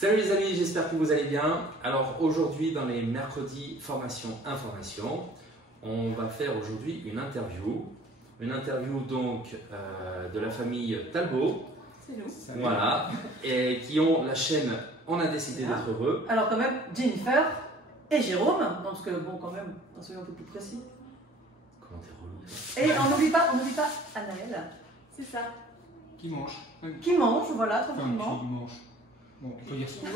Salut les amis, j'espère que vous allez bien. Alors aujourd'hui, dans les mercredis formation-information, on va faire aujourd'hui une interview. Une interview donc de la famille Talbot. C'est nous. Voilà, et qui ont la chaîne On a décidé d'être heureux. Alors quand même, Jennifer et Jérôme, parce que bon quand même, on soyons un peu plus précis. Comment t'es relou. Et on n'oublie pas Anaël. C'est ça. Qui mange. Qui mange, voilà, Enfin, tranquillement. qui mange. Bon, on peut dire ça.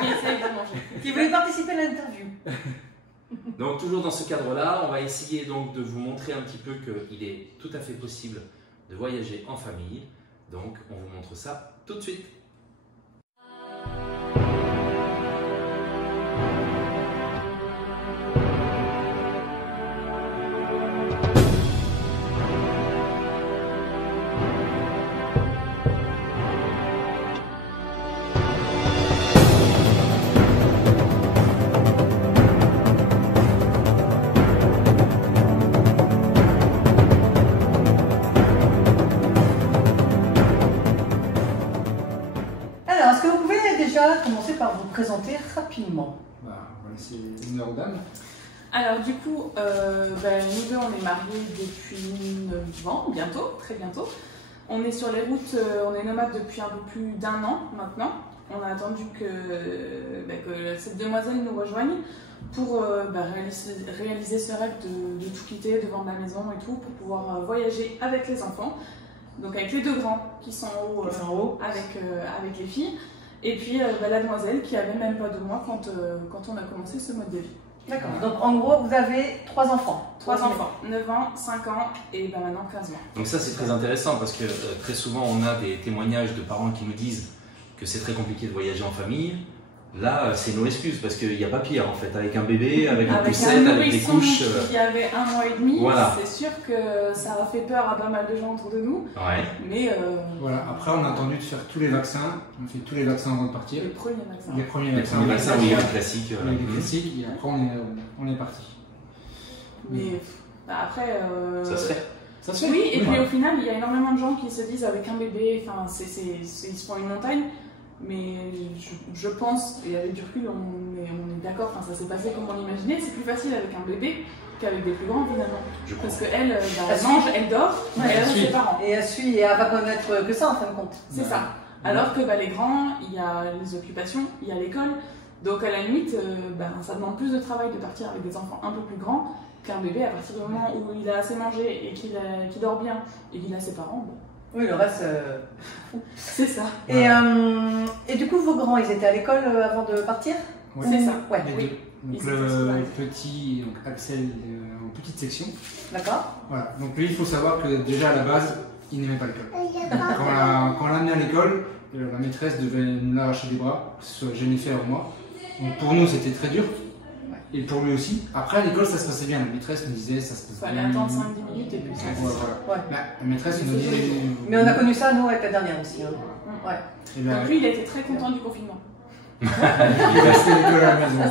Qui essaye de manger. Qui voulait participer à l'interview. Donc toujours dans ce cadre-là, on va essayer donc de vous montrer un petit peu qu'il est tout à fait possible de voyager en famille. Donc on vous montre ça tout de suite. Commencer par vous présenter rapidement. On va laisser l'honneur aux dames. Alors du coup, nous deux on est mariés depuis 9 ans, bientôt, très bientôt. On est sur les routes, on est nomades depuis un peu plus d'1 an maintenant. On a attendu que cette demoiselle nous rejoigne pour réaliser ce rêve de tout quitter, de vendre la maison et tout, pour pouvoir voyager avec les enfants. Donc avec les deux grands qui sont en haut, avec les filles. Et puis la demoiselle qui avait même pas 2 mois quand on a commencé ce mode de vie. D'accord. Donc en gros, vous avez 3 enfants. 3 enfants, 9 ans, 5 ans et maintenant 15 mois. Donc ça c'est très intéressant parce que très souvent on a des témoignages de parents qui nous disent que c'est très compliqué de voyager en famille. Là c'est nos excuses parce qu'il n'y a pas pire en fait, avec un bébé, avec une poussette, avec des couches. Qui avait 1 mois et demi, voilà. C'est sûr que ça a fait peur à pas mal de gens autour de nous. Ouais. Mais voilà, après on a attendu de faire tous les vaccins, on fait tous les vaccins avant de partir. Les premiers vaccins. Les premiers vaccins, oui, les classiques. Les classiques, et après on est parti. Mais après. Ça se fait. Ça se fait. Oui, et puis au final, il y a énormément de gens qui se disent avec un bébé, enfin, ils se font une montagne. Mais je pense, et avec du recul, on est d'accord, ça s'est passé comme on l'imaginait, c'est plus facile avec un bébé qu'avec des plus grands finalement. Parce qu'elle elle mange, elle dort, elle a ses parents. Et elle suit, et elle va connaître que ça en fin de compte. C'est ça. Alors que les grands, il y a les occupations, il y a l'école, donc à la limite, ça demande plus de travail de partir avec des enfants un peu plus grands qu'un bébé à partir du moment où il a assez mangé et qu'il dort bien et qu'il a ses parents. Bon. Oui, le reste. C'est ça. Et du coup, vos grands, ils étaient à l'école avant de partir? Oui. C'est ça. Ouais. Les deux. Donc le petit, donc Axel, en petite section. D'accord. Voilà. Donc lui, il faut savoir que déjà à la base, il n'aimait pas l'école. Quand on l'a amené à l'école, la maîtresse devait nous l'arracher des bras, que ce soit Jennifer ou moi. Donc pour nous, c'était très dur. Et pour lui aussi. Après, à l'école, ça se passait bien. La maîtresse nous disait, ça se passe bien. Il fallait attendre 5-10 minutes et puis ça. Voilà. La maîtresse nous disait. Mais on a connu ça, nous, avec la dernière aussi. Hein. Ouais. Donc lui, il était très content du confinement. Il restait à l'école à la maison.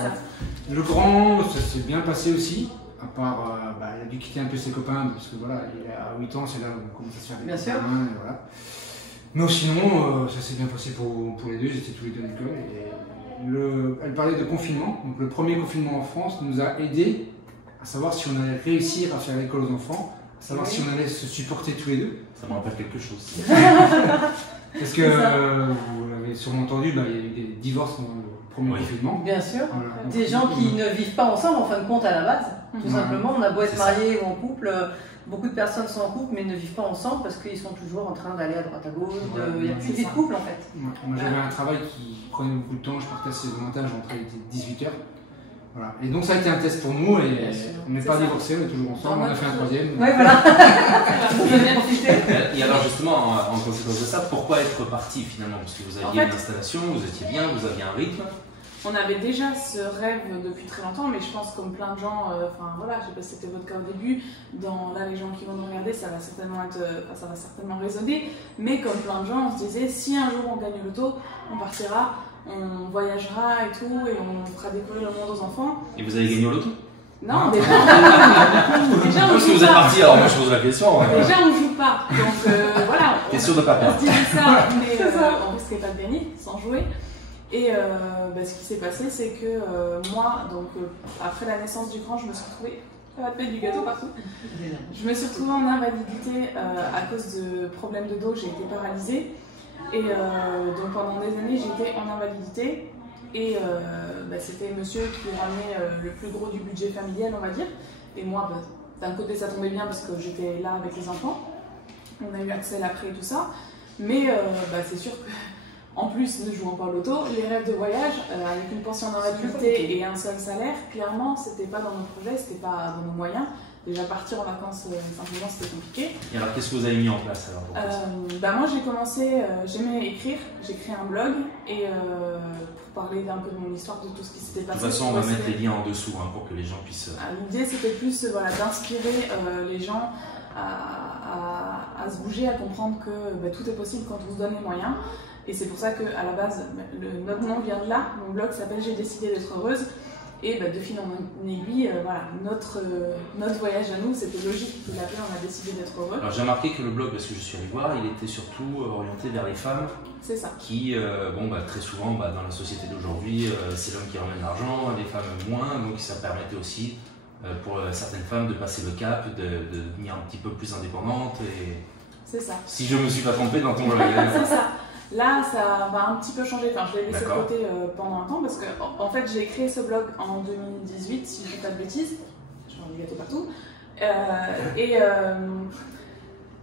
Le grand, ça s'est bien passé aussi. À part, il a dû quitter un peu ses copains, parce que voilà, il a 8 ans, c'est là où on commence à se faire des copains. Et voilà. Mais sinon, ça s'est bien passé pour les deux, ils étaient tous les deux à l'école. Elle parlait de confinement. Donc le premier confinement en France nous a aidé à savoir si on allait réussir à faire l'école aux enfants, à savoir si on allait se supporter tous les deux. Ça me rappelle quelque chose. Parce que vous l'avez sûrement entendu, il y a eu des divorces dans le premier confinement. Bien sûr. Voilà. Des gens qui ne vivent pas ensemble en fin de compte à la base. Tout simplement, on a beau être marié ou en couple. Beaucoup de personnes sont en couple mais ne vivent pas ensemble parce qu'ils sont toujours en train d'aller à droite à gauche. Il y a plus de vie de couple en fait. Moi j'avais un travail qui prenait beaucoup de temps, je partais assez volontaire, j'entrais à 18h. Voilà. Et donc ça a été un test pour nous et on n'est pas divorcés, on est toujours ensemble, on a fait un 3e. Oui voilà. Et alors justement, en conséquence de ça, pourquoi être parti finalement? Parce que vous aviez une installation, vous étiez bien, vous aviez un rythme. On avait déjà ce rêve depuis très longtemps, mais je pense comme plein de gens, je sais pas si c'était votre cas au début, là les gens qui vont nous regarder, ça va certainement résonner, mais comme plein de gens, on se disait si un jour on gagne le loto, on partira, on voyagera et tout, et on fera découvrir le monde aux enfants. Et vous avez gagné au loto? Non, déjà on joue pas. Vous êtes parti, alors moi je pose la question. Déjà on joue pas, donc voilà. Question de pas perdre. On se disait ça, mais on risquait pas de gagner sans jouer. Et ce qui s'est passé, c'est que moi, donc après la naissance du grand, je me suis retrouvée à paix du gâteau partout. Je me suis retrouvée en invalidité à cause de problèmes de dos, j'ai été paralysée. Et donc pendant des années, j'étais en invalidité. Et c'était monsieur qui ramenait le plus gros du budget familial, on va dire. Et moi, d'un côté, ça tombait bien parce que j'étais là avec les enfants. On a eu accès à l'après et tout ça. Mais c'est sûr que, en plus, ne jouant pas au loto, les rêves de voyage, avec une pension d'invalidité et un seul salaire, clairement, c'était pas dans nos projets, c'était pas dans nos moyens. Déjà partir en vacances, simplement, c'était compliqué. Et alors, qu'est-ce que vous avez mis en place alors moi, j'ai commencé, j'aimais écrire, j'ai créé un blog et pour parler un peu de mon histoire, de tout ce qui s'était passé. De toute façon, on va mettre les liens en dessous pour que les gens puissent. L'idée, c'était plus d'inspirer les gens à se bouger, à comprendre que tout est possible quand on se donne les moyens. Et c'est pour ça qu'à la base, notre nom vient de là. Mon blog s'appelle J'ai décidé d'être heureuse. Et de fil en aiguille, notre voyage à nous, c'était logique de l'appeler, on a décidé d'être heureux. Alors j'ai remarqué que le blog, parce que je suis allé voir, il était surtout orienté vers les femmes. C'est ça. Qui, très souvent, dans la société d'aujourd'hui, c'est l'homme qui ramène l'argent, les femmes moins, donc ça permettait aussi pour certaines femmes de passer le cap, de devenir un petit peu plus indépendante. C'est ça. Si je ne me suis pas trompé dans ton blog. C'est ça. Là, ça va un petit peu changer. Enfin, je l'ai laissé de côté pendant un temps parce que, en fait, j'ai créé ce blog en 2018, si je ne dis pas de bêtises. Je vends du gâteau partout.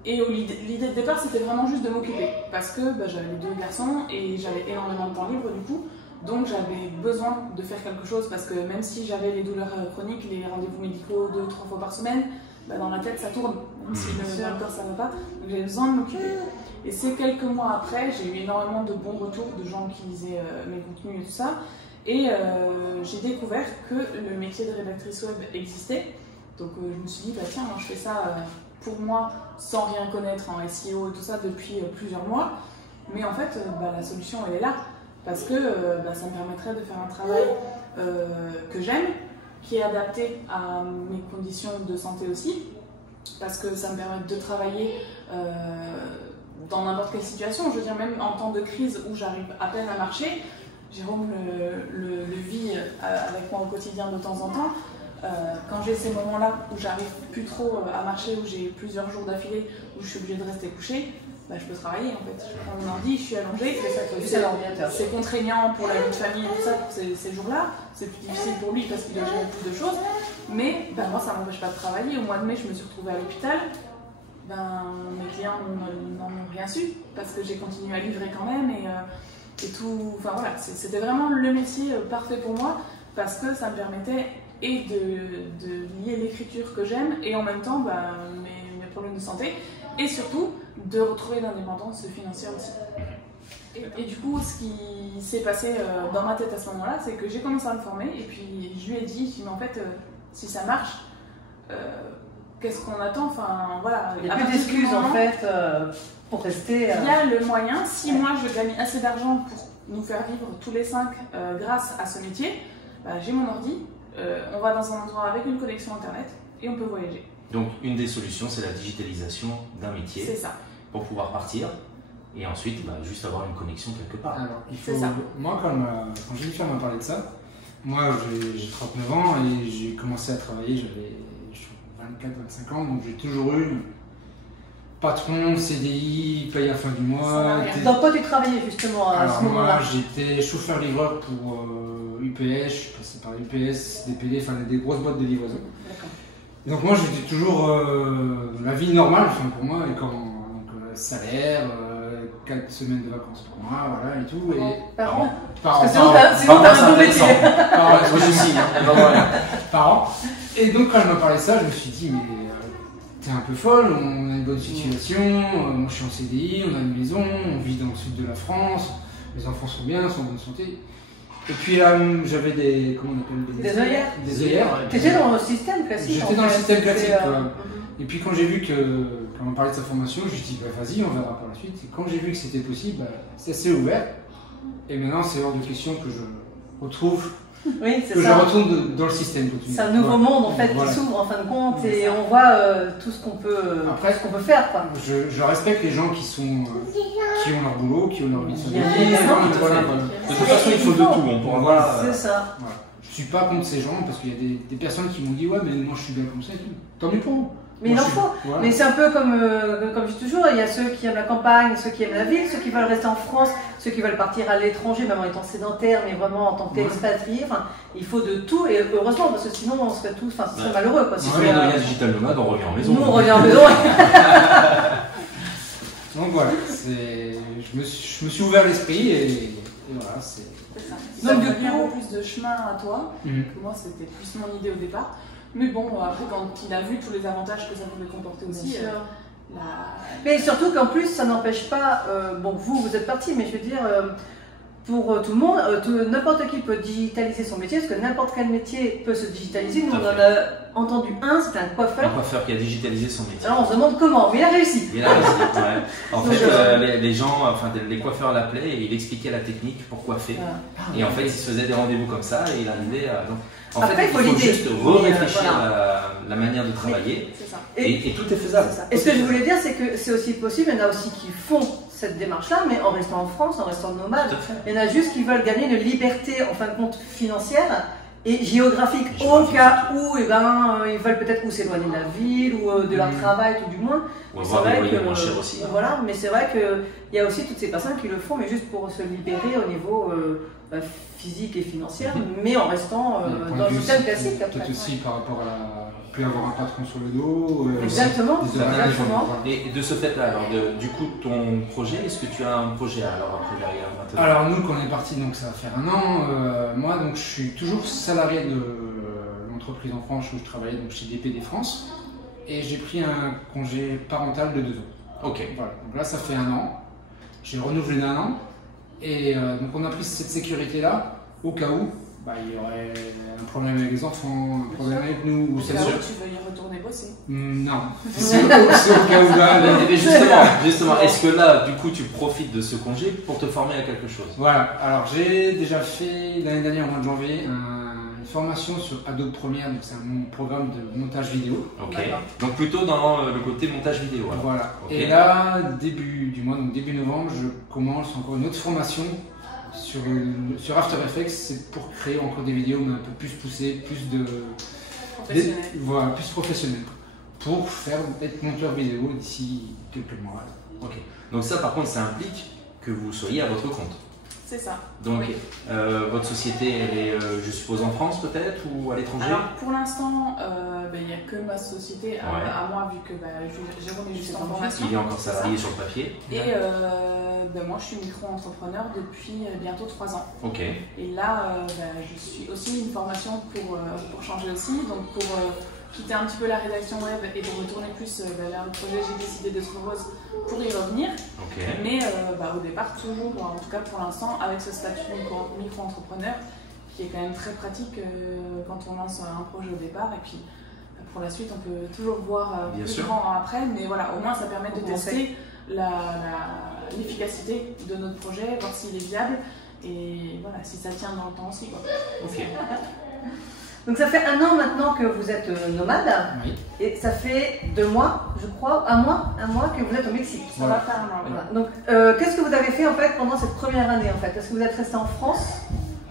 L'idée de départ, c'était vraiment juste de m'occuper parce que j'avais les 2 garçons et j'avais énormément de temps libre du coup. Donc, j'avais besoin de faire quelque chose parce que même si j'avais les douleurs chroniques, les rendez-vous médicaux 2-3 fois par semaine, dans la tête, ça tourne. Même si le corps, ça ne va pas. Donc, j'avais besoin de m'occuper. Et c'est quelques mois après, j'ai eu énormément de bons retours de gens qui lisaient mes contenus et tout ça. Et j'ai découvert que le métier de rédactrice web existait. Donc je me suis dit, tiens, moi je fais ça pour moi sans rien connaître en SEO et tout ça depuis plusieurs mois. Mais en fait, la solution elle est là. Parce que ça me permettrait de faire un travail que j'aime, qui est adapté à mes conditions de santé aussi. Parce que ça me permet de travailler dans n'importe quelle situation, je veux dire même en temps de crise où j'arrive à peine à marcher, Jérôme le vit avec moi au quotidien de temps en temps, quand j'ai ces moments-là où j'arrive plus trop à marcher, où j'ai plusieurs jours d'affilée, où je suis obligée de rester couchée, je peux travailler en fait. Je prends mon ordi, je suis allongée, c'est contraignant pour la vie de famille et tout ça pour ces jours-là, c'est plus difficile pour lui parce qu'il doit gérer plus de choses, mais moi ça ne m'empêche pas de travailler. Au mois de mai, je me suis retrouvée à l'hôpital. Mes clients n'en ont rien su parce que j'ai continué à livrer quand même et tout. Enfin voilà, c'était vraiment le métier parfait pour moi parce que ça me permettait et de lier l'écriture que j'aime et en même temps mes problèmes de santé et surtout de retrouver l'indépendance financière aussi. Et du coup, ce qui s'est passé dans ma tête à ce moment-là, c'est que j'ai commencé à me former et puis je lui ai dit, mais en fait, si ça marche, qu'est-ce qu'on attend? Enfin, voilà. Il n'y a plus d'excuses en fait pour rester. Il y a le moyen. Si moi je gagne assez d'argent pour nous faire vivre tous les 5 grâce à ce métier, j'ai mon ordi, on va dans un endroit avec une connexion internet et on peut voyager. Donc une des solutions, c'est la digitalisation d'un métier. C'est ça. Pour pouvoir partir et ensuite juste avoir une connexion quelque part. Alors, il faut. Moi, quand Jennifer m'a parlé de ça, moi j'ai 39 ans et j'ai commencé à travailler, j'avais 24-25 ans, donc j'ai toujours eu patron, CDI, paye à la fin du mois. Donc toi tu travaillais justement à ce moment-là? Moi j'étais chauffeur-livreur pour UPS, je suis passé par UPS, DPD, enfin des grosses boîtes de livraison. Donc moi j'étais toujours la vie normale pour moi, et salaire, 4 semaines de vacances pour moi, voilà et tout. Par an. Sinon t'as un bon métier. Par an. Et donc quand elle m'a parlé de ça, je me suis dit, mais t'es un peu folle, on a une bonne situation, moi je suis en CDI, on a une maison, on vit dans le sud de la France, les enfants sont bien, sont en bonne santé. Et puis j'avais des, comment on appelle, des œillères. Des œillères. T'étais dans le système classique. J'étais dans le système classique. Et puis quand j'ai vu quand on parlait de sa formation, je me suis dit, vas-y, on verra par la suite. Et quand j'ai vu que c'était possible, ça s'est ouvert. Et maintenant, c'est hors de question que je retrouve. Oui, c'est que ça. je retourne dans le système. C'est un nouveau monde en fait qui s'ouvre en fin de compte et on voit tout ce qu'on peut faire. Quoi. Je respecte les gens qui qui ont leur boulot, qui ont leur vie de famille. De toute façon, il faut de tout, on pourra voir. C'est ça. Voilà. Je suis pas contre ces gens parce qu'il y a des personnes qui m'ont dit ouais mais moi je suis bien comme ça et tout. Tant mieux pour vous. Mais il en faut. Voilà. Mais c'est un peu comme je dis toujours, il y a ceux qui aiment la campagne, ceux qui aiment la ville, ceux qui veulent rester en France, ceux qui veulent partir à l'étranger, même en étant sédentaire, mais vraiment en tant qu'expatrié. Enfin, il faut de tout et heureusement parce que sinon on serait tous, enfin, ce serait malheureux quoi. Si on devient digital nomade, on revient en maison. Nous on revient en maison. Donc voilà, je me suis ouvert l'esprit et voilà, c'est. Donc du coup, plus de chemin à toi. Que moi, c'était plus mon idée au départ. Mais bon, après, quand il a vu tous les avantages que ça pouvait comporter aussi. Mais surtout qu'en plus, ça n'empêche pas. Bon, vous êtes partis, mais je veux dire. Pour tout le monde, n'importe qui peut digitaliser son métier, parce que n'importe quel métier peut se digitaliser. Nous, on en a entendu c'était un coiffeur. Un coiffeur qui a digitalisé son métier. Alors, on se demande comment, mais il a réussi. Il a réussi, ouais. En fait, les gens, enfin, les coiffeurs l'appelaient et il expliquait la technique pour coiffer. Et en fait, il se faisait des rendez-vous comme ça et il arrivait à. Donc, en après, fait, il faut juste réfléchir voilà. la manière de travailler. C'est ça. Et tout est faisable. Et ce que je voulais dire, c'est que c'est aussi possible. Il y en a aussi qui font cette démarche-là, mais en restant en France, en restant nomade. Il y en a juste qui veulent gagner une liberté, en fin de compte, financière et géographique, au cas où ils veulent peut-être ou s'éloigner de la ville ou de leur travail, tout du moins. Ou avoir des loyers moins chers aussi. Voilà, mais c'est vrai qu'il y a aussi toutes ces personnes qui le font, mais juste pour se libérer au niveau physique et financier, mais en restant dans le système classique. Peut-être aussi par rapport à plus avoir un patron sur le dos. Exactement. Et de ce fait-là, alors du coup, ton projet, est-ce que tu as un projet alors après derrière maintenant? Alors nous, quand on est parti, donc ça va faire un an. Moi, donc je suis toujours salarié de l'entreprise en France où je travaillais, donc chez DPD France, et j'ai pris un congé parental de 2 ans. Ok. Voilà. Donc là, ça fait un an. J'ai renouvelé d'un an, et donc on a pris cette sécurité-là au cas où. Il y aurait un problème avec les enfants, un problème avec nous. C'est sûr que tu veux y retourner bosser. Non. C'est au cas où là. Mais justement, est-ce que là, du coup, tu profites de ce congé pour te former à quelque chose? Voilà. Alors, j'ai déjà fait l'année dernière, au mois de janvier, une formation sur Adobe Premiere. Donc, c'est un programme de montage vidéo. Ok. Donc, plutôt dans le côté montage vidéo. Alors. Voilà. Okay. Et là, début du mois, donc début novembre, je commence encore une autre formation. Sur After Effects, c'est pour créer encore des vidéos mais un peu plus poussées, plus professionnelles, pour être monteur vidéo d'ici quelques mois. Ok. Donc ça par contre ça implique que vous soyez à votre compte. C'est ça. Donc votre société elle est je suppose en France peut-être ou à l'étranger? Alors pour l'instant il n'y a que ma société à moi vu que Jérôme est juste en formation. Il est encore salarié sur le papier. Et moi je suis micro-entrepreneur depuis bientôt 3 ans. Ok. Et là je suis aussi une formation pour changer aussi, donc pour quitter un petit peu la rédaction web et pour retourner plus vers le projet J'ai décidé d'être heureuse pour y revenir. Okay. Mais au départ toujours, en tout cas pour l'instant, avec ce statut de micro-entrepreneur qui est quand même très pratique quand on lance un projet au départ et puis pour la suite on peut toujours voir plus grand après, mais voilà, au moins ça permet de tester l'efficacité de notre projet, voir s'il est viable et voilà, si ça tient dans le temps aussi. Quoi. Ok. Donc ça fait un an maintenant que vous êtes nomade, oui. Et ça fait 2 mois, je crois, un mois que vous êtes au Mexique. Ça va faire un an. Voilà. Donc qu'est-ce que vous avez fait en fait pendant cette première année en fait? Est-ce que vous êtes resté en France?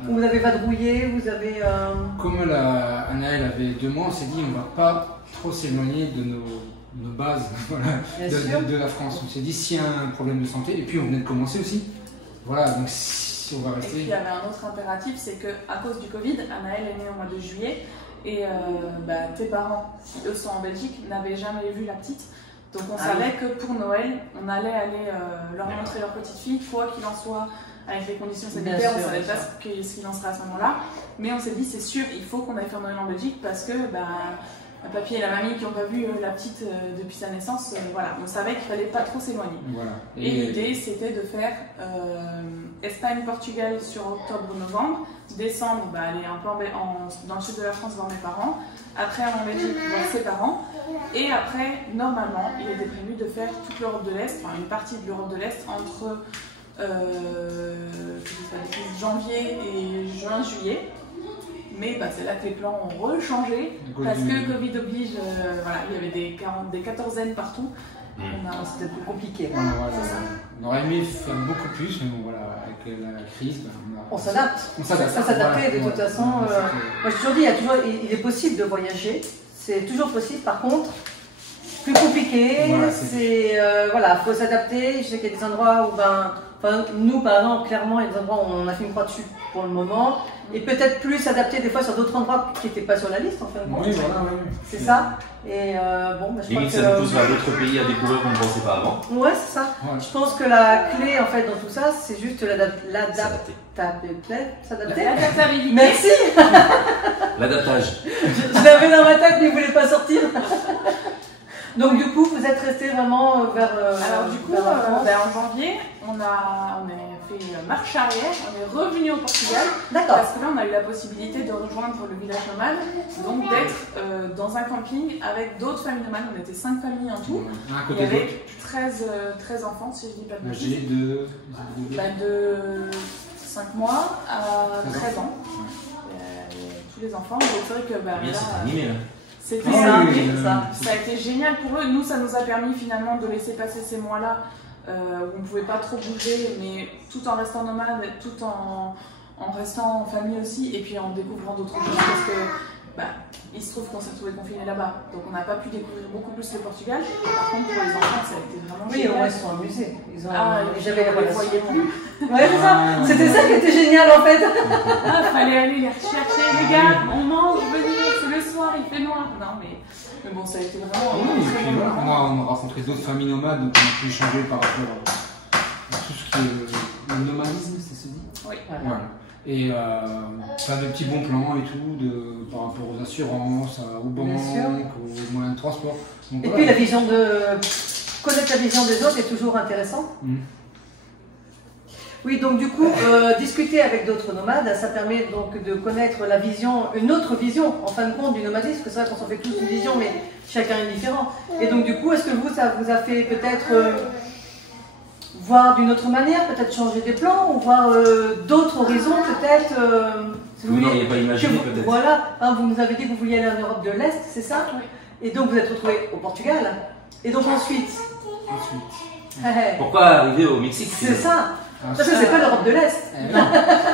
Ou vous avez vadrouillé, vous avez... Comme Anaëlle avait 2 mois, on s'est dit on ne va pas trop s'éloigner de nos bases de la France. On s'est dit s'il y a un problème de santé, et puis on venait de commencer aussi. Voilà, donc si on va rester... Et puis il y avait un autre impératif, c'est qu'à cause du Covid, Anaëlle est née au mois de juillet, et tes parents, qui eux sont en Belgique, n'avaient jamais vu la petite. Donc on savait que pour Noël, on allait aller leur montrer leur petite fille, quoi qu'il en soit. Avec les conditions sanitaires, on ne savait pas ce qu'il en serait à ce moment-là. Mais on s'est dit, c'est sûr, il faut qu'on aille faire Noël en Belgique parce que le papy et la mamie qui n'ont pas vu la petite depuis sa naissance, voilà, on savait qu'il ne fallait pas trop s'éloigner. Voilà. Et l'idée, c'était de faire Espagne-Portugal sur octobre-novembre, décembre, aller un peu dans le sud de la France voir mes parents, après en Belgique voir ses parents, et après, normalement, il était prévu de faire toute l'Europe de l'Est, enfin une partie de l'Europe de l'Est entre... janvier et juin-juillet, mais c'est là que les plans ont rechangé parce que Covid oblige, il y avait des quatorzaines partout C'était plus compliqué. Voilà, on aurait aimé faire beaucoup plus, mais bon, voilà, avec la crise, on s'adapte. On s'adapte. Ça s'adapter de toute façon. Moi, j'ai toujours dit, il est possible de voyager. C'est toujours possible. Par contre, plus compliqué. Voilà, faut s'adapter. Je sais qu'il y a des endroits où, nous, par exemple, clairement, il y a des endroits où on a fait une croix dessus pour le moment. Et peut-être plus s'adapter des fois sur d'autres endroits qui n'étaient pas sur la liste, en fait. Oui, voilà, oui. C'est ça. Et je crois que ça nous pousse vers d'autres pays à découvrir qu'on ne pensait pas avant. Ouais, c'est ça. Ouais. Je pense que la clé, en fait, dans tout ça, c'est juste l'adaptabilité. L'adaptabilité. Merci. L'adaptage. Je l'avais dans ma tête, mais il ne voulait pas sortir. Donc du coup, vous êtes resté vraiment vers. Alors du coup, en janvier, on a fait marche arrière, on est revenu au Portugal. D'accord. Parce que là, on a eu la possibilité de rejoindre le village nomade, donc d'être dans un camping avec d'autres familles nomades. On était 5 familles en tout. Un côté avec 13 enfants, si je dis pas de bêtises. De 5 mois à 13 ans. Tous les enfants. Donc c'est vrai que c'est animé là. C'était ça a été génial pour eux. Nous, ça nous a permis finalement de laisser passer ces mois-là où on ne pouvait pas trop bouger, mais tout en restant nomade, tout en restant en famille aussi, et puis en découvrant d'autres choses parce que il se trouve qu'on s'est trouvé confinés là-bas, donc on n'a pas pu découvrir beaucoup plus le Portugal. Par contre, pour les enfants, ça a été vraiment génial. Oui, au moins ils se sont amusés. J'avais les voyais plus. Ouais, c'est ça. C'était ça qui était génial en fait. Fallait aller les rechercher, les gars. On mange, venez, c'est le soir, il fait noir. Non, mais bon, ça a été vraiment. Très bon. On a rencontré d'autres familles nomades, donc on a pu échanger par rapport à tout ce qui est le nomadisme, ça se dit. Oui. Voilà. Et faire de petits bons plans et tout, par rapport aux assurances, aux banques, aux moyens de transport. Donc, puis la vision connaître la vision des autres est toujours intéressant. Oui, donc du coup, discuter avec d'autres nomades, ça permet donc de connaître une autre vision, en fin de compte, du nomadisme, parce que c'est vrai qu'on s'en fait tous une vision, mais chacun est différent. Et donc du coup, est-ce que ça vous a fait peut-être voir d'une autre manière, peut-être changer des plans, ou voir d'autres horizons, peut-être vous n'auriez pas imaginé, peut-être. Voilà, vous nous avez dit que vous vouliez aller en Europe de l'Est, c'est ça? Oui. Et donc vous êtes retrouvé au Portugal. Et donc ensuite pourquoi arriver au Mexique? C'est ça. Parce que c'est pas l'Europe de l'Est.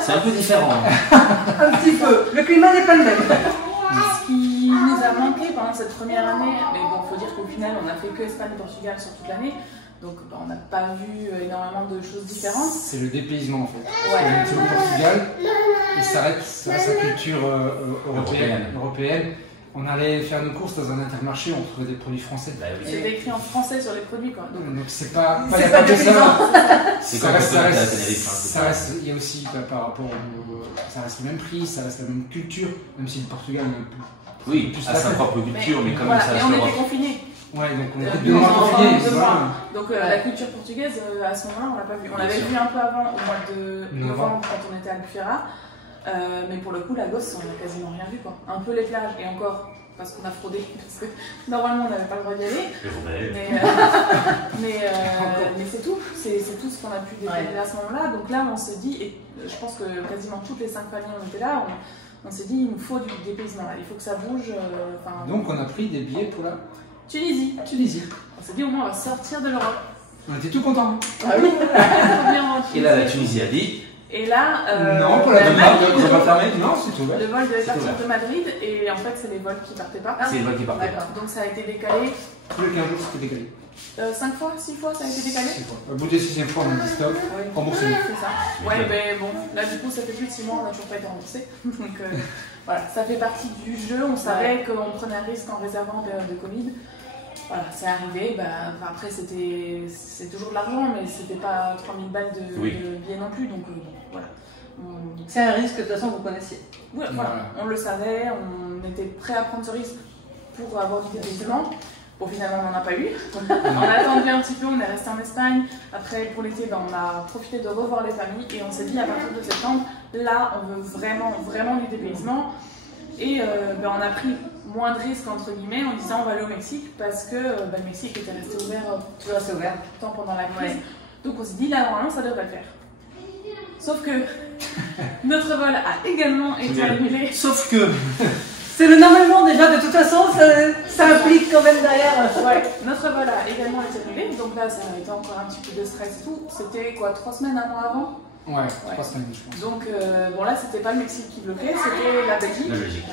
C'est un peu différent. Un petit peu. Le climat n'est pas le même. Ce qui nous a manqué pendant cette première année, mais bon, il faut dire qu'au final, on a fait que Espagne et Portugal sur toute l'année. Donc on n'a pas vu énormément de choses différentes. C'est le dépaysement en fait. Ouais. C'est au Portugal et ça reste la culture européenne. On allait faire nos courses dans un intermarché, on trouvait des produits français. C'était écrit en français sur les produits quoi. Donc c'est pas que ça. C'est ça reste. Il y a aussi par rapport ça reste le même prix, ça reste la même culture, même si le Portugal est un peu. Oui, plus sa propre culture, mais comme ça. Et on était confinés. Ouais, donc on était 2 mois confinés. Donc la culture portugaise, à ce moment-là, on l'a pas vu. On l'avait vu un peu avant, au mois de novembre, quand on était à Albufeira. Mais pour le coup, la gosse, on n'a quasiment rien vu quoi. Un peu les plages, et encore, parce qu'on a fraudé, parce que normalement on n'avait pas le droit d'y aller. Mais c'est tout. C'est tout ce qu'on a pu découvrir à ce moment-là. Donc là, on se dit, et je pense que quasiment toutes les 5 familles on était là, on s'est dit, il nous faut du dépaysement là, il faut que ça bouge. Donc on a pris des billets pour la Tunisie. On s'est dit au moins on va sortir de l'Europe. On était tout contents. Ah oui. Et là la Tunisie a dit. Et là. Non, pour la Denmark, ils n'ont pas fermé. Non, c'est ouvert. Le vol devait partir de Madrid et en fait c'est les vols qui partaient pas. C'est les vols qui partaient pas. Donc ça a été décalé. Tous les 15 jours c'était décalé. 5 fois, 6 fois ça a été décalé. 6 fois. Au bout des 6e fois on a dit stop, remboursé. C'est ça. Ouais, mais bon, là du coup ça fait plus de 6 mois, on n'a toujours pas été remboursé. Donc voilà, ça fait partie du jeu. On savait qu'on prenait un risque en réservant en période de Covid. Voilà, c'est arrivé. Après, c'est toujours de l'argent, mais c'était pas 3000 balles de billets non plus. Donc voilà. C'est un risque de toute façon que vous connaissiez. Ouais, voilà. On le savait, on était prêt à prendre ce risque pour avoir du dépaysement. Bon, finalement, on n'en a pas eu. On a attendu un petit peu, on est resté en Espagne. Après, pour l'été, on a profité de revoir les familles et on s'est dit à partir de septembre, là, on veut vraiment, vraiment du dépaysement. Et on a pris moins de risques entre guillemets en disant on va aller au Mexique parce que le Mexique était resté ouvert tant pendant la crise. Donc on s'est dit là normalement ça devrait le faire. Sauf que notre vol a également été annulé. Sauf que C'est le normalement déjà, de toute façon, ça implique quand même derrière. Ouais, notre vol a également été annulé, donc là ça a été encore un petit peu de stress et tout. C'était quoi, 3 semaines, un mois avant? Ouais, 3 semaines je pense. Donc bon là c'était pas le Mexique qui bloquait, c'était la Belgique. La Belgique.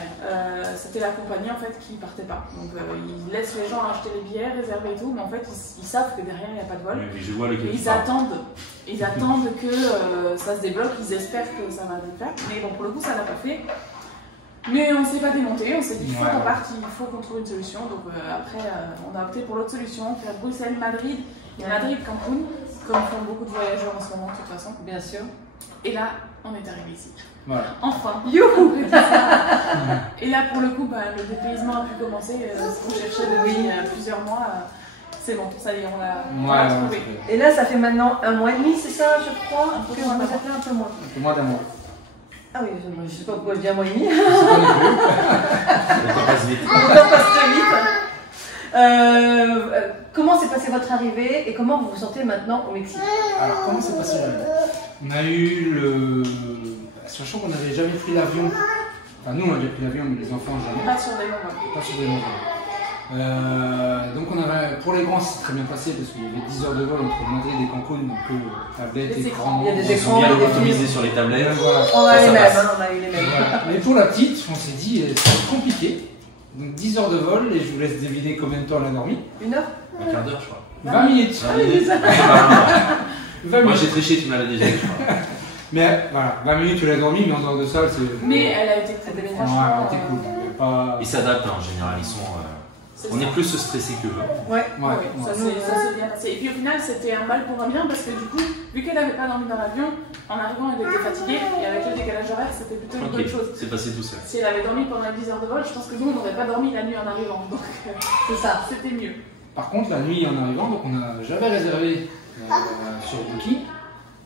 C'était la compagnie en fait qui partait pas. Donc ils laissent les gens acheter les billets, réserver et tout, mais en fait ils savent que derrière il n'y a pas de vol. Oui, je vois lequel Ils attendent que ça se débloque, ils espèrent que ça va le faire. Mais bon pour le coup ça l'a pas fait. Mais on s'est pas démonté, on s'est dit il faut qu'on parte, il faut qu'on trouve une solution. Donc après on a opté pour l'autre solution, faire Bruxelles, Madrid et Madrid, Cancun, comme font beaucoup de voyageurs en ce moment de toute façon. Bien sûr. Et là on est arrivé ici. Voilà. Enfin. Youhou. Et là pour le coup le dépaysement a pu commencer, ce qu'on cherchait depuis plusieurs mois. C'est bon, ça y est, on l'a trouvé. Et là ça fait maintenant 1 mois et demi, c'est ça je crois? Un peu moins. Un peu moins. Un peu moins d'un mois. Ah oui, je ne sais pas pourquoi je dis 1 mois et demi. Le temps passe vite. Le temps passe très vite. Comment s'est passée votre arrivée et comment vous vous sentez maintenant au Mexique? Alors, comment s'est passé l'arrivée? On a eu le. Sachant qu'on n'avait jamais pris l'avion. Enfin, nous on avait pris l'avion, mais les enfants jamais. Pas sur des longs vols. Pas sur des longs vols. Donc on avait, pour les grands c'est très bien passé parce qu'il y avait 10 heures de vol entre Madrid et Cancun, donc tablette, écran, il y a des Ils sont écrans, bien il y a des optimisés sur les tablettes. Voilà. On a Ça les mêmes, passe. on a eu les mêmes. Voilà. Mais pour la petite, on s'est dit ça va être compliqué. Donc 10 heures de vol et je vous laisse deviner combien de temps elle a dormi. 1 heure? Un quart d'heure, je crois. 20 minutes. 20 minutes. 20 Moi minutes. j'ai triché, tu m'as déjà, je crois. Mais voilà, 20 minutes tu l'as dormi, mais en dehors de ça, c'est. Mais elle a été C'était bien. franchement. Ouais, c'était cool. Pas... Ils s'adaptent en général, ils sont. On est plus stressés qu'eux. Ouais. Ouais, Ça s'est bien passé. Et puis au final, c'était un mal pour un bien parce que du coup, vu qu'elle n'avait pas dormi dans l'avion, en arrivant, elle était fatiguée et avec le décalage horaire, c'était plutôt une bonne chose. C'est passé tout seul. Si elle avait dormi pendant les 10 heures de vol, je pense que nous, on n'aurait pas dormi la nuit en arrivant. Donc C'est ça. c'était mieux. Par contre, la nuit en arrivant, donc j'avais réservé sur Booking.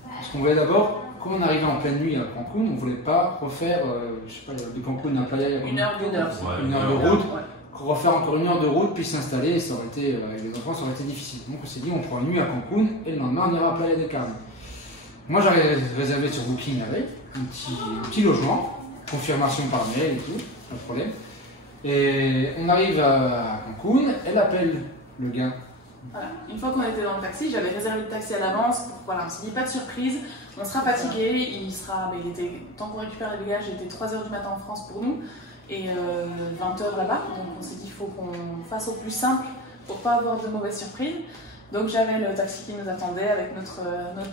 Parce qu'on voulait d'abord, quand on arrivait en pleine nuit à Cancun, on ne voulait pas refaire, je sais pas, de Cancun à Playa, il y a Une heure une heure de route. Refaire encore 1 heure de route puis s'installer, ça aurait été, avec les enfants, ça aurait été difficile. Donc on s'est dit, on prend une nuit à Cancun et le lendemain on ira à Playa del Carmen. Moi j'avais réservé sur Booking avec un petit logement, confirmation par mail et tout, pas de problème. Et on arrive à Cancun, elle appelle le gars. Voilà. Une fois qu'on était dans le taxi, j'avais réservé le taxi à l'avance. Voilà, on s'est dit pas de surprise, on sera fatigué. Il était, tant qu'on récupère les bagages, il était 3 h du matin en France pour nous et 20 h là-bas. Donc on s'est dit il faut qu'on fasse au plus simple pour pas avoir de mauvaises surprises. Donc j'avais le taxi qui nous attendait avec notre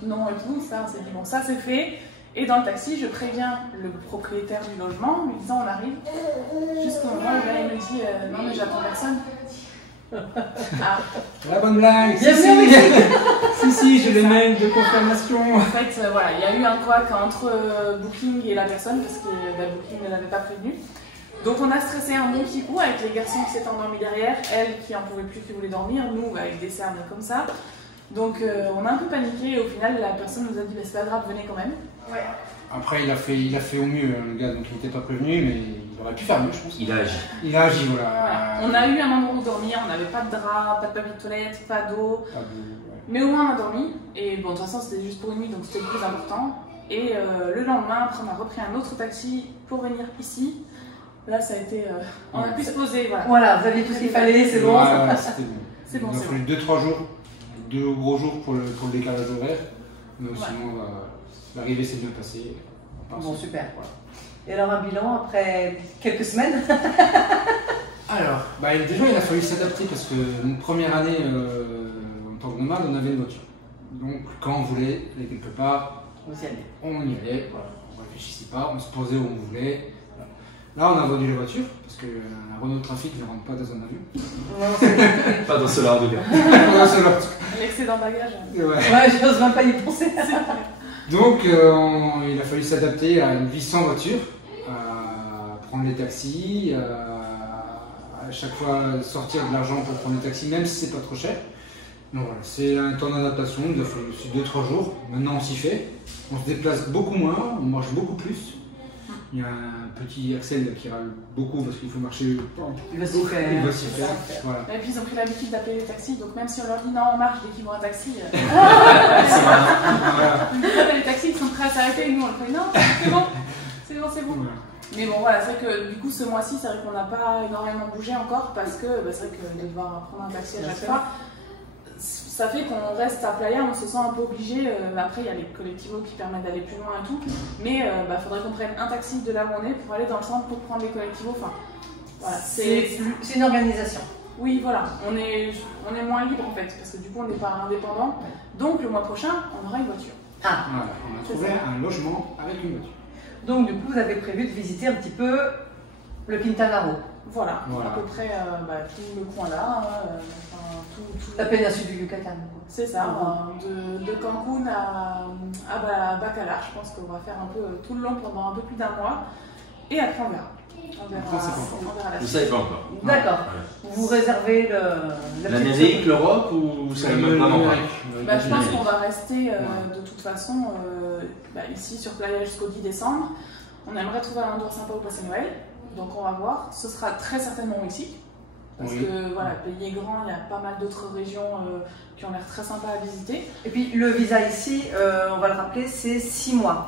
nom et tout. Ça, on s'est dit bon, ça c'est fait. Et dans le taxi, je préviens le propriétaire du logement, lui disant on arrive. Jusqu'au moment où le gars il me dit non mais j'attends personne. Ah. La bonne blague. Si, j'ai les mails de confirmation. En fait, voilà, il y a eu un couac entre Booking et la personne parce que Booking ne l'avait pas prévenu. Donc on a stressé un bon petit coup avec les garçons qui s'étaient endormis derrière, elle qui en pouvait plus, qui voulait dormir, nous avec des cernes comme ça. Donc on a un peu paniqué et au final la personne nous a dit bah, c'est pas grave, venez quand même. Ouais. Après il a fait au mieux le gars, donc il n'était pas prévenu, mais il aurait pu faire mieux je pense. Il a agi. Il a agi, voilà. Voilà. On a eu un endroit où dormir, on n'avait pas de drap, pas de papier de toilette, pas d'eau. Pas de- ouais. Mais au moins on a dormi, et bon de toute façon c'était juste pour une nuit donc c'était le plus important. Et le lendemain, après on a repris un autre taxi pour venir ici. Là ça a été... on a pu se poser, voilà. Voilà, vous aviez tout ce qu'il fallait, c'est bon. Ouais, c'était bon. C'est bon, Il a c'est fallu 2-3 jours, 2 gros jours pour le décalage horaire. Mais Ouais. sinon, l'arrivée s'est bien passée. Bon, super. Et alors un bilan après quelques semaines? Alors, déjà il a fallu s'adapter parce que notre première année en tant que nomade, on avait une voiture. Donc quand on voulait aller quelque part, Vous y allez. on y allait, voilà. On ne réfléchissait pas, on se posait où on voulait. Voilà. Là on a vendu la voiture parce que la Renault Trafic ne rentre pas dans un avion. Non, c'est- Pas dans cela en tout cas. Voilà, c'est là. L'excédent bagage. Ouais. ouais, j'ose même pas y penser. Donc il a fallu s'adapter à une vie sans voiture, à prendre les taxis, à chaque fois sortir de l'argent pour prendre les taxis, même si c'est pas trop cher. Donc voilà, c'est un temps d'adaptation, il a fallu aussi 2-3 jours. Maintenant on s'y fait, on se déplace beaucoup moins, on marche beaucoup plus. Il y a un petit Axel qui râle beaucoup parce qu'il faut marcher. Il va s'y faire. Il va s'y faire. Voilà. Et puis ils ont pris l'habitude d'appeler les taxis, donc même si on leur dit non on marche dès qu'ils voient un taxi, Voilà. les taxis ils sont prêts à s'arrêter et nous on leur fait non c'est bon, c'est bon. Mais bon, voilà, c'est vrai que du coup, ce mois-ci, c'est vrai qu'on n'a pas énormément bougé encore parce que c'est vrai que de devoir prendre un taxi à chaque fois, ça fait qu'on reste à Playa, on se sent un peu obligé. Après, il y a les collectivos qui permettent d'aller plus loin et tout, mais il faudrait qu'on prenne un taxi de là où on est pour aller dans le centre pour prendre les collectivos. Enfin, voilà, c'est une organisation. Oui, voilà, on est moins libre en fait, parce que du coup, on n'est pas indépendant. Donc, le mois prochain, on aura une voiture. Ah, voilà, on a trouvé un logement avec une voiture. Donc, du coup, vous avez prévu de visiter un petit peu le Quintana Roo. Voilà, à peu près tout le coin là. La péninsule du Yucatan. C'est ça, de Cancun à Bacalar. Je pense qu'on va faire un peu tout le long pendant un peu plus d'un mois. Et après, on verra. On verra vous ne savez pas encore. D'accord. Vous réservez l'Amérique, l'Europe ou vous savez même pas non Je pense qu'on va rester de toute façon ici sur Playa jusqu'au 10 décembre. On aimerait trouver un endroit sympa où passer Noël. Donc on va voir. Ce sera très certainement au Mexique. Parce que voilà, le pays est grand, il y a pas mal d'autres régions qui ont l'air très sympas à visiter. Et puis le visa ici, on va le rappeler, c'est 6 mois.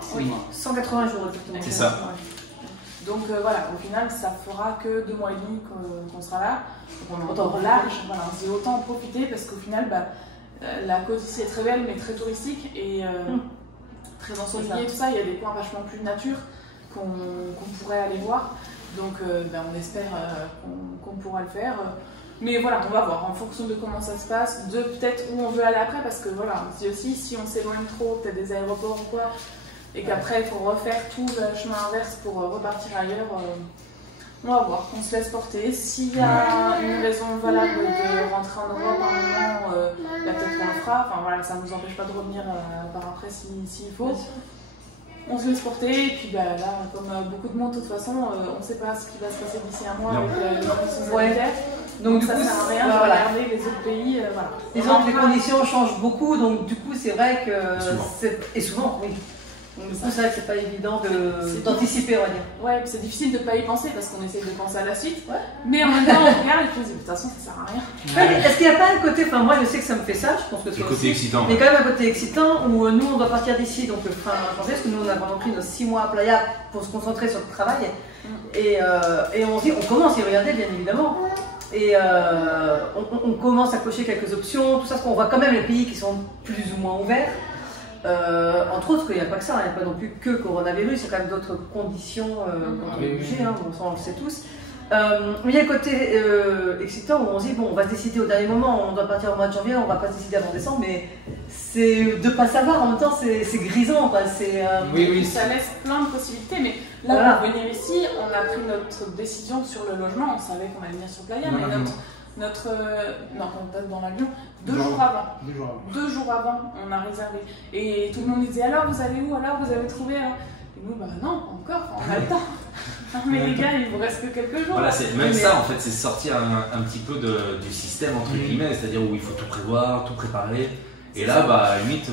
180 jours exactement. C'est ça. Donc voilà, au final, ça fera que 2 mois et demi qu'on sera là. Donc on est encore large, voilà, on s'est autant en profiter parce qu'au final, la côte ici est très belle mais très touristique et très ensoleillée et tout ça. Il y a des coins vachement plus nature qu'on pourrait aller voir. Donc on espère qu'on pourra le faire. Mais voilà, on va voir en fonction de comment ça se passe, de peut-être où on veut aller après parce que voilà, on se dit aussi si on s'éloigne trop, peut-être des aéroports ou quoi. Et qu'après il faut refaire tout le chemin inverse pour repartir ailleurs, on va voir, on se laisse porter. S'il y a une raison valable de rentrer en Europe à un moment, peut-être qu'on le fera, enfin voilà, ça ne nous empêche pas de revenir par après s'il faut. On se laisse porter, et puis là, comme beaucoup de monde, de toute façon, on ne sait pas ce qui va se passer d'ici un mois avec les conditions sanitaires. Donc ça ne sert à rien de regarder les autres pays. Voilà. Disons que les conditions changent beaucoup, donc du coup c'est vrai que... Et souvent, oui. Donc du coup c'est vrai que c'est pas évident d'anticiper, on va dire. Ouais, c'est difficile de ne pas y penser parce qu'on essaye de penser à la suite. Ouais. Mais en même temps on regarde et puis on se dit de toute façon ça sert à rien. Ouais, est-ce qu'il n'y a pas un côté, enfin moi je sais que ça me fait ça, je pense que toi aussi. Excitant. Mais quand même un côté excitant où nous on doit partir d'ici donc le fin janvier, parce que nous on a vraiment pris nos 6 mois à Playa pour se concentrer sur le travail. Et on se dit, on commence à y regarder bien évidemment. Et on commence à cocher quelques options, tout ça, parce qu'on voit quand même les pays qui sont plus ou moins ouverts. Entre autres, il n'y a pas que ça, il n'y a pas non plus que le coronavirus, il y a quand même d'autres conditions quand on est obligé, on le sait tous. Mais il y a le côté excitant où on se dit, bon, on va se décider au dernier moment, on doit partir au mois de janvier, on va pas se décider avant décembre, mais c'est de ne pas savoir, en même temps, c'est grisant. Quoi. Oui, ça laisse plein de possibilités, mais là, pour venir ici, on a pris notre décision sur le logement, on savait qu'on allait venir sur Playa, mais non, on passe dans l'avion 2 jours avant. 2 jours avant, on a réservé. Et tout le monde disait alors vous allez où, alors vous avez trouvé alors. Et nous, non, encore, on a le temps. Mais les gars, il vous reste que quelques jours. Voilà, c'est même ça en fait, c'est sortir un petit peu du système entre guillemets, c'est-à-dire où il faut tout prévoir, tout préparer. Et là, à la limite,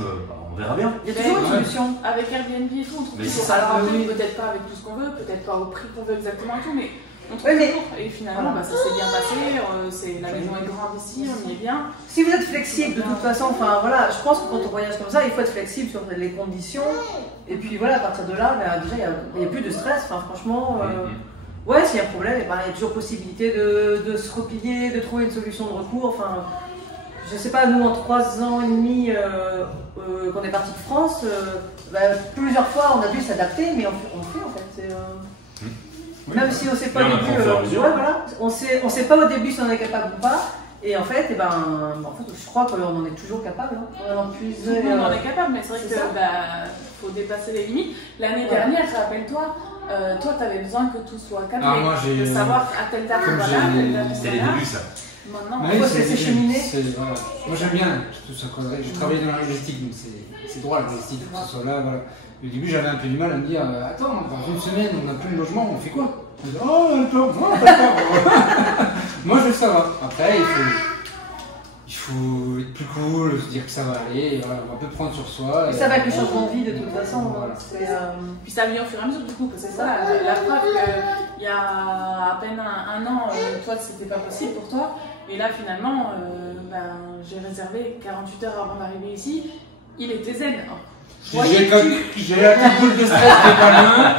on verra bien. Il y a toujours une solution. Avec Airbnb et tout, on trouve peut-être pas avec tout ce qu'on veut, peut-être pas au prix qu'on veut exactement et tout, mais on trouve toujours. Et finalement, ça s'est bien passé, la maison est grande ici, on y est bien. Si vous êtes flexible, de toute façon, enfin voilà, je pense que quand on voyage comme ça, il faut être flexible sur les conditions. Et puis voilà, à partir de là, déjà, il n'y a plus de stress, enfin franchement. Ouais, s'il y a un problème, il y a toujours possibilité de se replier, de trouver une solution de recours. Enfin, je sais pas, nous en 3 ans et demi qu'on est parti de France, plusieurs fois on a dû s'adapter, mais on fait en fait. Même si on ne sait pas au début, on sait pas au début si on est capable ou pas. Et en fait, je crois qu'on en est toujours capable. On en est capable, mais c'est vrai qu'il faut dépasser les limites. L'année dernière, rappelle-toi, toi, tu avais besoin que tout soit cadré, de savoir à telle date on va là, à telle date on va là. C'était les débuts, ça. Maintenant, il faut se laisser cheminer. Moi, j'aime bien tout ça. Je travaille dans la logistique, donc c'est droit la logistique, que ce soit là. Voilà. Au début, j'avais un peu du mal à me dire attends, dans une semaine, on n'a plus de logement, on fait quoi? On dit oh, attends, moi, je veux savoir. Après, il faut être plus cool, se dire que ça va aller, on va peu prendre sur soi. Ça va avec le changement de vie de toute façon. Voilà. Puis ça vient au fur et à mesure du coup, parce que c'est ça, la preuve qu'il y a à peine un an, toi c'était pas possible pour toi, et là finalement, j'ai réservé 48 heures avant d'arriver ici, il était zen. J'ai la petite boule de stress qui est pas loin,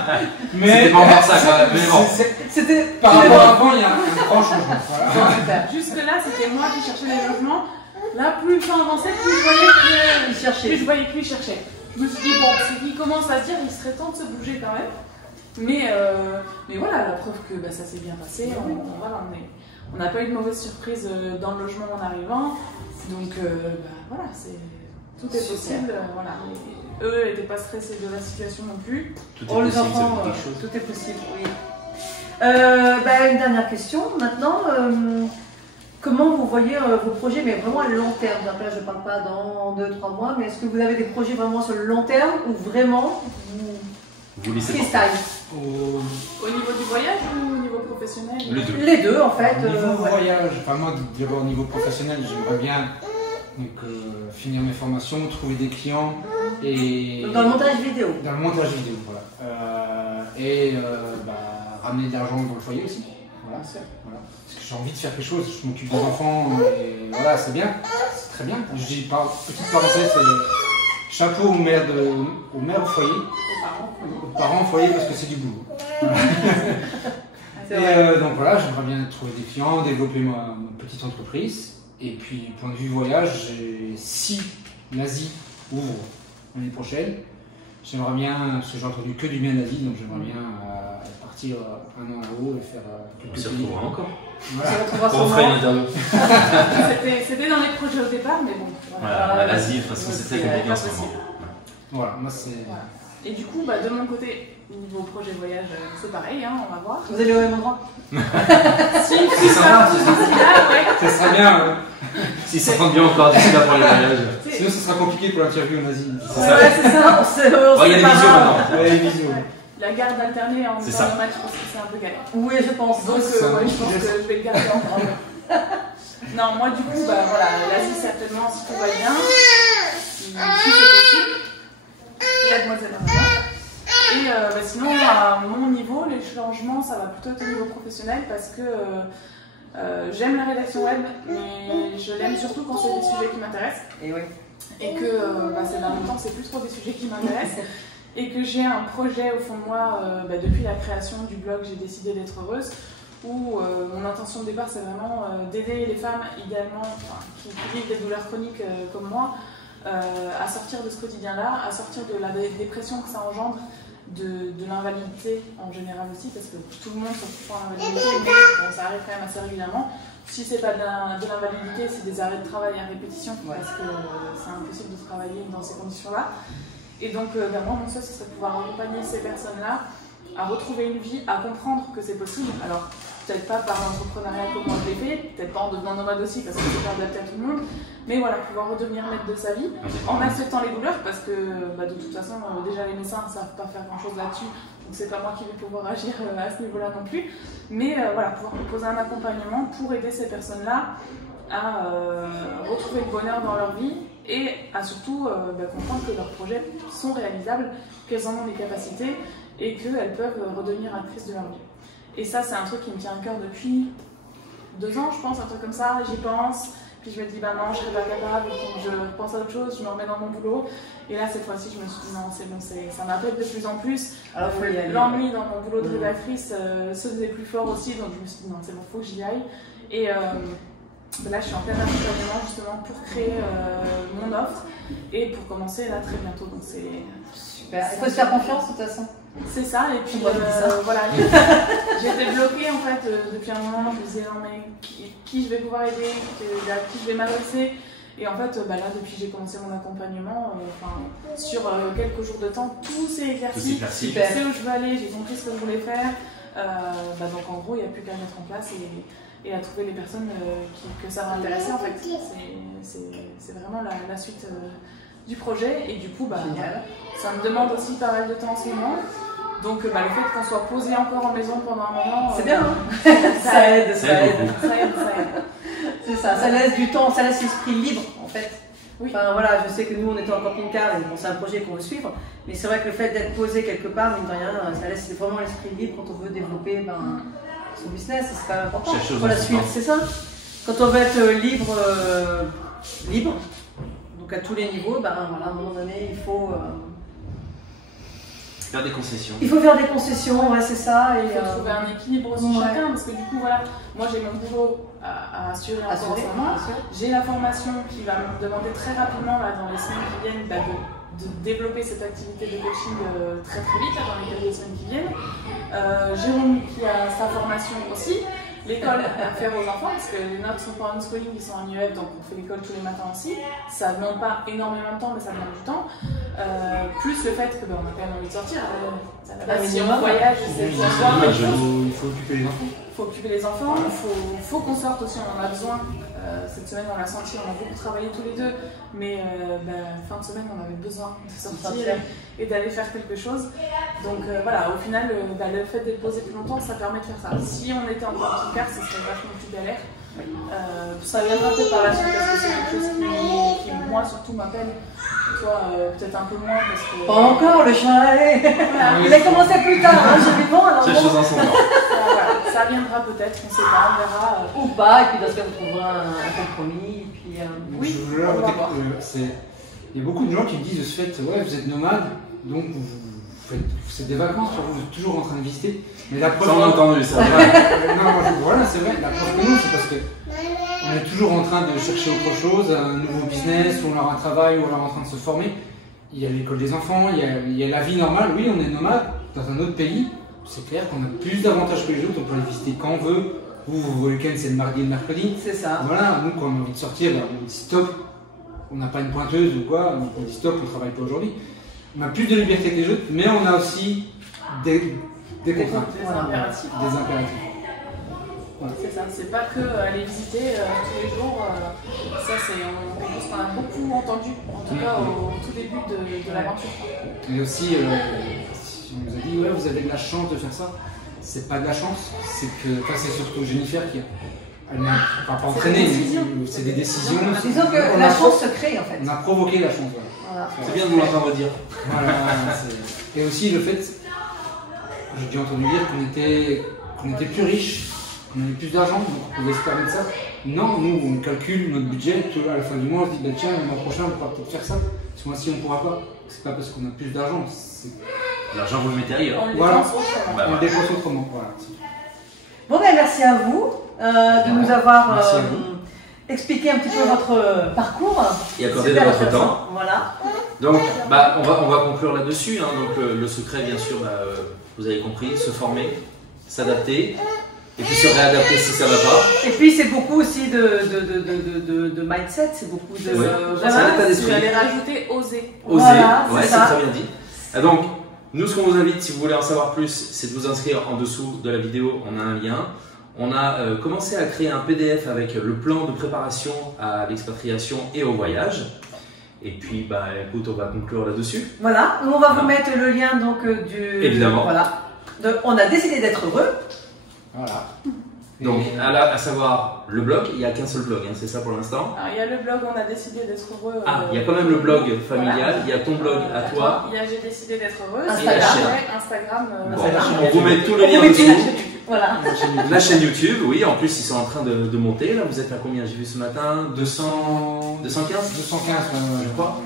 mais c'était pas encore ça quand même, mais bon. C'était par rapport à avant, il y a un grand changement. Voilà. Jusque-là, c'était moi qui cherchais les logements. Là, plus le temps avançait, plus je voyais qu'il cherchait. Je me suis dit, bon, c'est qu'il commence à se dire, il serait temps de se bouger quand même. Mais voilà, la preuve que ça s'est bien passé. On n'a pas eu de mauvaise surprise dans le logement en arrivant. Donc voilà, tout est possible. Voilà. Eux n'étaient pas stressés de la situation non plus. Tout est possible, les enfants, tout est possible, oui. Une dernière question maintenant. Comment vous voyez vos projets, mais vraiment à long terme? Donc là, je ne parle pas dans 2-3 mois, mais est-ce que vous avez des projets vraiment sur le long terme ou vraiment vous laissez freestyle? Au niveau du voyage ou au niveau professionnel? Les deux, en fait. Au niveau voyage, enfin moi, d'abord au niveau professionnel, j'aimerais bien finir mes formations, trouver des clients et... Dans le montage vidéo. Dans le montage vidéo, voilà. Ramener de l'argent dans le foyer aussi. Voilà. Parce que j'ai envie de faire quelque chose, je m'occupe des enfants et voilà, c'est bien, c'est très bien. Je dis, petite parenthèse, chapeau aux mères au foyer, aux parents au foyer parce que c'est du boulot. Donc voilà, j'aimerais bien trouver des clients, développer ma petite entreprise. Et puis, point de vue voyage, si l'Asie ouvre l'année prochaine, j'aimerais bien, parce que j'ai entendu que du bien d'Asie, donc j'aimerais bien partir un an là-haut et faire quelques pays. On se retrouvera encore. Voilà. On fera une interview. C'était dans les projets au départ, mais bon. Voilà, l'Asie, de toute façon, c'est très compliqué en ce moment. Voilà, moi c'est... Voilà. Et du coup, de mon côté, niveau projet voyage, c'est pareil, hein, on va voir. Vous allez au même endroit? C'est sympa, Ça sera bien. Si ça prend bien encore d'ici là pour les voyages. Sinon, ce sera compliqué pour l'interview en Asie. C'est ça. Il y a des visios maintenant. Ouais, les visios. La garde alternée en temps normal, je pense que c'est un peu galère. Oui, je pense. Donc, je pense que je vais le garder encore. Non, moi, du coup, l'Asie, certainement, si tout va bien, si c'est possible. Et Mademoiselle Amanda. Et sinon, à mon niveau, les changements, ça va plutôt être au niveau professionnel parce que j'aime la rédaction web, mais je l'aime surtout quand c'est des sujets qui m'intéressent. Et que ces derniers temps, c'est plus trop des sujets qui m'intéressent. Et que j'ai un projet au fond de moi, depuis la création du blog, j'ai décidé d'être heureuse, où mon intention de départ, c'est vraiment d'aider les femmes, idéalement, qui vivent des douleurs chroniques comme moi, à sortir de ce quotidien-là, à sortir de la dépression que ça engendre, de l'invalidité en général aussi, parce que tout le monde s'en fout de l'invalidité, mais ça arrive quand même assez régulièrement. Si c'est pas de l'invalidité, c'est des arrêts de travail à répétition, parce que c'est impossible de travailler dans ces conditions-là. Et donc, moi, mon souhait, ce serait de pouvoir accompagner ces personnes-là à retrouver une vie, à comprendre que c'est possible. Alors, peut-être pas par l'entrepreneuriat comme moi je l'ai fait, peut-être pas en devenant nomade aussi parce que c'est pas adapté à tout le monde, mais voilà, pouvoir redevenir maître de sa vie en acceptant les douleurs parce que de toute façon, déjà les médecins ne savent pas faire grand-chose là-dessus, donc c'est pas moi qui vais pouvoir agir à ce niveau-là non plus, mais voilà, pouvoir proposer un accompagnement pour aider ces personnes-là à retrouver le bonheur dans leur vie et à surtout comprendre que leurs projets sont réalisables, qu'elles en ont les capacités et qu'elles peuvent redevenir actrices de leur vie. Et ça, c'est un truc qui me tient à cœur depuis 2 ans, je pense, un truc comme ça. J'y pense, puis je me dis, non, je serais pas capable, donc je repense à autre chose, je me remets dans mon boulot. Et là, cette fois-ci, je me suis dit, non, c'est bon, ça m'appelle de plus en plus. L'ennui dans mon boulot de rédactrice se faisait plus fort aussi, donc je me suis dit, non, c'est bon, faut que j'y aille. Et là, je suis en plein accompagnement justement pour créer mon offre et pour commencer là très bientôt. Donc c'est super. Il faut se faire confiance de toute façon. C'est ça, et puis voilà, j'étais bloquée en fait depuis un moment, je me disais non mais qui je vais pouvoir aider, à qui je vais m'adresser. Et en fait, là depuis que j'ai commencé mon accompagnement, sur quelques jours de temps, tout s'est éclairci. Je sais où je veux aller, j'ai compris ce que je voulais faire. Donc en gros, il n'y a plus qu'à mettre en place et à trouver les personnes que ça va intéresser en fait. C'est vraiment la suite du projet et du coup ça me demande aussi pas mal de temps en ce moment. Donc le fait qu'on soit posé encore en maison pendant un moment, c'est bien, hein. ça aide. C'est ça, ça laisse du temps, ça laisse l'esprit libre en fait. Oui. Enfin voilà, je sais que nous on était en camping-car et bon, c'est un projet qu'on veut suivre, mais c'est vrai que le fait d'être posé quelque part, mine de rien, ça laisse vraiment l'esprit libre quand on veut développer son business, c'est quand même important. Il faut la suivre, c'est ça. Quand on veut être libre, donc à tous les niveaux, voilà, à un moment donné, il faut Faire des concessions. Il faut faire des concessions, ouais, c'est ça. Il faut trouver un équilibre aussi chacun, parce que du coup, voilà, moi j'ai mon boulot à assurer en ce moment. J'ai la formation qui va me demander très rapidement, là, dans les semaines qui viennent, de développer cette activité de coaching très vite, dans les quelques semaines qui viennent. Jérôme qui a sa formation aussi. L'école à faire aux enfants, parce que les notes sont pas en schooling, ils sont en IEF, donc on fait l'école tous les matins aussi. Ça ne demande pas énormément de temps, mais ça demande du temps. Plus le fait que on a quand même envie de sortir. Si on voyage, c'est il faut occuper les enfants. Il faut occuper les enfants, il faut qu'on sorte aussi, on en a besoin. Cette semaine, on l'a senti, on a beaucoup travaillé tous les deux, mais fin de semaine, on avait besoin de sortir et d'aller faire quelque chose. Donc voilà, au final, le fait d'être posé plus longtemps, ça permet de faire ça. Si on était en camping-car, ce serait vachement plus galère. Ça viendra peut-être par la suite parce que c'est quelque chose qui moi surtout m'appelle. Toi peut-être un peu moins parce que... Pas encore le chalet. Il a commencé plus tard, hein, j'ai vu bon, alors Chaque chose en son temps. Ça viendra peut-être, on sait pas, on verra. Ou pas, et puis dans ce cas on trouvera un compromis. Et puis, oui, je voulais rajouter il y a beaucoup de gens qui me disent de ce fait, ouais, vous êtes nomade, donc c'est des vacances, vous êtes toujours en train de visiter. Mais la preuve, ça on a entendu ça. Voilà, c'est vrai, la preuve que nous, c'est parce que on est toujours en train de chercher autre chose, un nouveau business, ou alors un travail, ou alors en train de se former. Il y a l'école des enfants, il y a la vie normale. Oui, on est nomade dans un autre pays. C'est clair qu'on a plus d'avantages que les autres, on peut aller visiter quand on veut. Vos week-ends, c'est le mardi et le mercredi. C'est ça. Voilà, nous, quand on a envie de sortir, on dit stop. On n'a pas une pointeuse ou quoi, donc on dit stop, on ne travaille pas aujourd'hui. On a plus de liberté que les autres, mais on a aussi des contraintes, des impératifs. Voilà. C'est ça, c'est pas que aller visiter tous les jours. Ça, c'est quelque chose qu'on a beaucoup entendu, en tout cas au tout début de l'aventure. Et aussi, si on nous a dit, ouais, vous avez de la chance de faire ça, c'est pas de la chance, c'est que, c'est surtout Jennifer qui elle n'a pas entraîné, c'est des décisions. Disons que la chance se crée en fait. On a provoqué la chance, voilà. C'est bien de nous l'entendre dire. Voilà, et aussi le fait, j'ai déjà entendu dire qu'on était plus riches, qu'on avait plus d'argent, donc on pouvait se permettre ça. Non, nous on calcule notre budget, à la fin du mois on se dit, tiens, le mois prochain on pourra peut-être faire ça, ce mois-ci on ne pourra pas. C'est pas parce qu'on a plus d'argent. L'argent vous le mettez ailleurs. On le dépense autrement. Voilà. Bon ben merci à vous de nous avoir expliqué un petit peu votre parcours. Et accordé de votre temps. Voilà. Donc on va conclure là-dessus. Hein. Donc le secret bien sûr, vous avez compris, se former, s'adapter. Et puis se réadapter si ça va pas. Et puis c'est beaucoup aussi de mindset, c'est beaucoup de... Oui. Voilà, c'est l'état d'esprit. J'allais rajouter oser. Oser, voilà, ouais, c'est très bien dit. Donc, nous ce qu'on vous invite, si vous voulez en savoir plus, c'est de vous inscrire en dessous de la vidéo, on a un lien. On a commencé à créer un PDF avec le plan de préparation à l'expatriation et au voyage. Et puis, écoute, on va conclure là-dessus. Voilà, nous on va vous mettre le lien donc du... Évidemment. Voilà. Donc, on a décidé d'être heureux. Voilà. Donc, à savoir le blog, il n'y a qu'un seul blog, hein, c'est ça pour l'instant. Il y a le blog, on a décidé d'être heureux. Il y a quand même le blog familial, il y a ton blog à toi. Il y a J'ai décidé d'être heureux. Instagram. On vous met tous les liens dessous. Voilà. La chaîne YouTube, oui, en plus ils sont en train de monter. Là, vous êtes à combien? J'ai vu ce matin 215 je crois.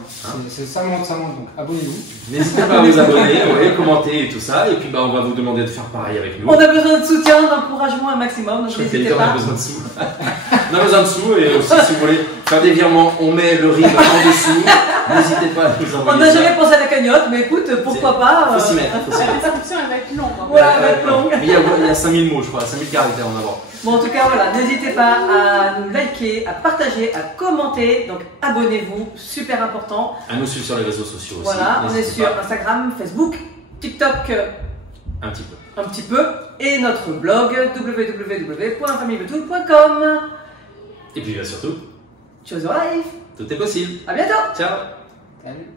Ça monte, donc abonnez-vous. N'hésitez pas à vous abonner, commenter et tout ça. Et puis on va vous demander de faire pareil avec nous. On a besoin de soutien, d'encouragement un maximum, donc n'hésitez pas. On a besoin de sous. On a besoin de sous et aussi si vous voulez faire des virements, on met le RIB en dessous. N'hésitez pas à nous envoyer. On n'a jamais pensé à la cagnotte, mais écoute, pourquoi pas. Faut s'y mettre. La description elle va être longue. Ouais, elle va être longue. Mais il y a 5000 mots, je crois, 5000 caractères en avant. Bon, en tout cas, voilà, n'hésitez pas à nous liker, à partager, à commenter. Donc, abonnez-vous, super important. À nous suivre sur les réseaux sociaux aussi. Voilà, on est sur Instagram, Facebook, TikTok. Un petit peu. Un petit peu. Et notre blog www.famillebetoul.com. Et puis surtout, Choose your life. tout est possible. À bientôt. Ciao. Salut.